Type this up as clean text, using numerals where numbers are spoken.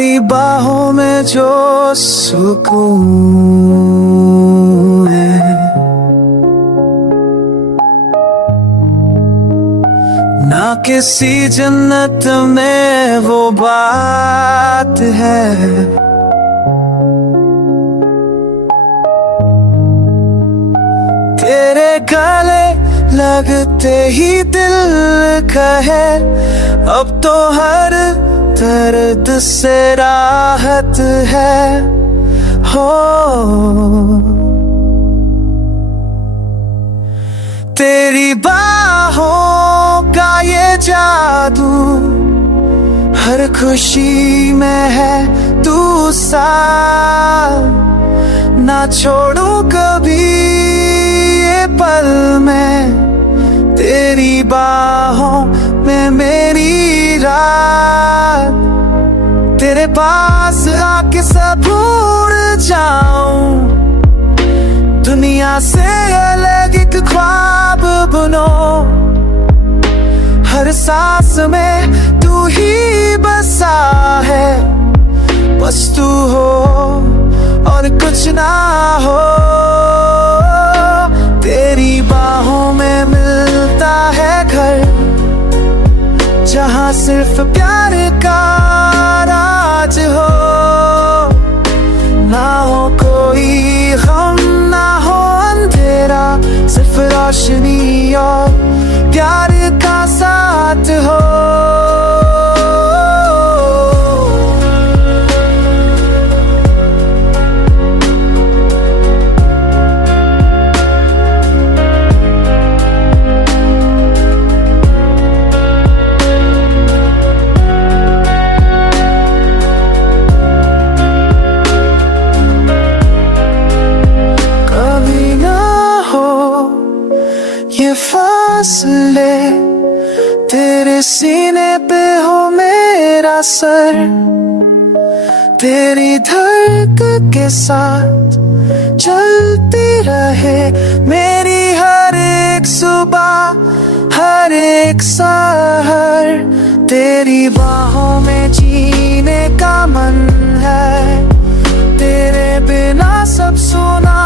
तुम्हारी बाहों में जो सुकून है, ना किसी जन्नत में वो बात है। तेरे गले लगते ही दिल कहे अब तो हर दर्द से राहत है। हो तेरी बाहों का ये जादू, हर खुशी में है तू साथ, ना छोड़ू कभी ये पल में तेरी बाहों में मेरी रात। तेरे पास आके सब भूल जाऊं, दुनिया से अलग एक ख्वाब बुनो, हर सांस में तू ही बसा है। बस तू हो और कुछ ना हो, तेरी बाहों में मिलता है घर, जहाँ सिर्फ प्यार का राज हो। ना हो कोई गम, ना हो अंधेरा, सिर्फ रोशनी और प्यार का साथ हो। ये फासले तेरे सीने पे हो मेरा सर, तेरी धड़कन के साथ चलती रहे मेरी हर एक सुबह, हर एक सहर। तेरी बाहों में जीने का मन है, तेरे बिना सब सुना